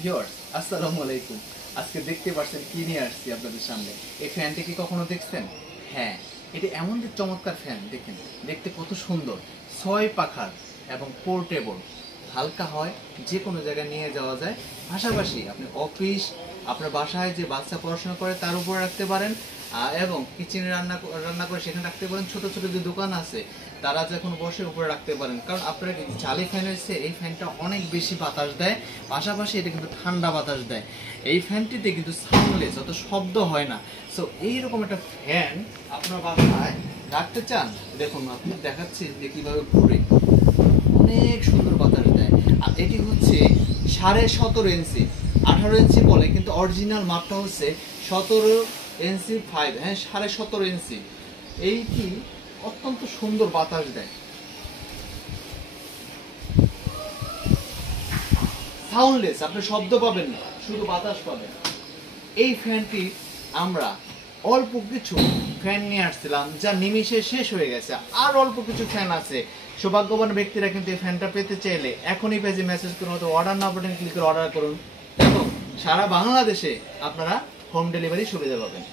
Viewers আসসালামু আলাইকুম। আজকে দেখতে পাচ্ছেন কি নিয়ে আসছি আপনাদের সামনে। এই ফ্যানটি কি কখনো দেখছেন? হ্যাঁ, এটা এমন এক চমৎকার ফ্যান, দেখেন দেখতে কত সুন্দর, 6 পাখার এবং পোর্টেবল, হালকা হয়, যে কোনো জায়গায় নিয়ে যাওয়া যায়। পাশাপাশি আপনি অফিস, আপনার বাসায় যে বাচ্চা পড়াশোনা করে তার উপরে রাখতে পারেন, এবং কিচেনে রান্না করে সেখানে রাখতে পারেন। ছোট ছোট যে দোকান আছে তারা যখন বসে উপরে রাখতে পারেন, কারণ আপনারা কিন্তু চালি ফ্যানের চেয়ে এই ফ্যানটা অনেক বেশি বাতাস দেয়, পাশাপাশি এটা কিন্তু ঠান্ডা বাতাস দেয়। এই ফ্যানটিতে কিন্তু সাউন্ডলেস, অত শব্দ হয় না। সো এইরকম একটা ফ্যান আপনার বাসায় রাখতে চান, দেখুন আপনি দেখাচ্ছি যে কিভাবে ঘুরে, অনেক সুন্দর বাতাস দেয়। আর এটি হচ্ছে 17.5 ইঞ্চি, 18 ইঞ্চি বলে কিন্তু অরিজিনাল মাপটা হচ্ছে 17 ইঞ্চি 5, হ্যাঁ 17.5 ইঞ্চি। এইটি অত্যন্ত সুন্দর বাতাস দেয়, সাউন্ডলেস, আপনি শব্দ পাবেন না, শুধু বাতাস পাবেন। এই ফ্যানটি আমরা অল্প কিছু ফ্যান নিয়ে আসছিলাম, যা নিমিষে শেষ হয়ে গেছে। আর অল্প কিছু ফ্যান আছে। সৌভাগ্যবান ব্যক্তিরা কিন্তু এই ফ্যানটা পেতে চাইলে এখনই পেজে মেসেজ করুন, অথবা অর্ডার না বাটন ক্লিক করে অর্ডার করুন এবং সারা বাংলাদেশে আপনারা হোম ডেলিভারি সুবিধা পাবেন।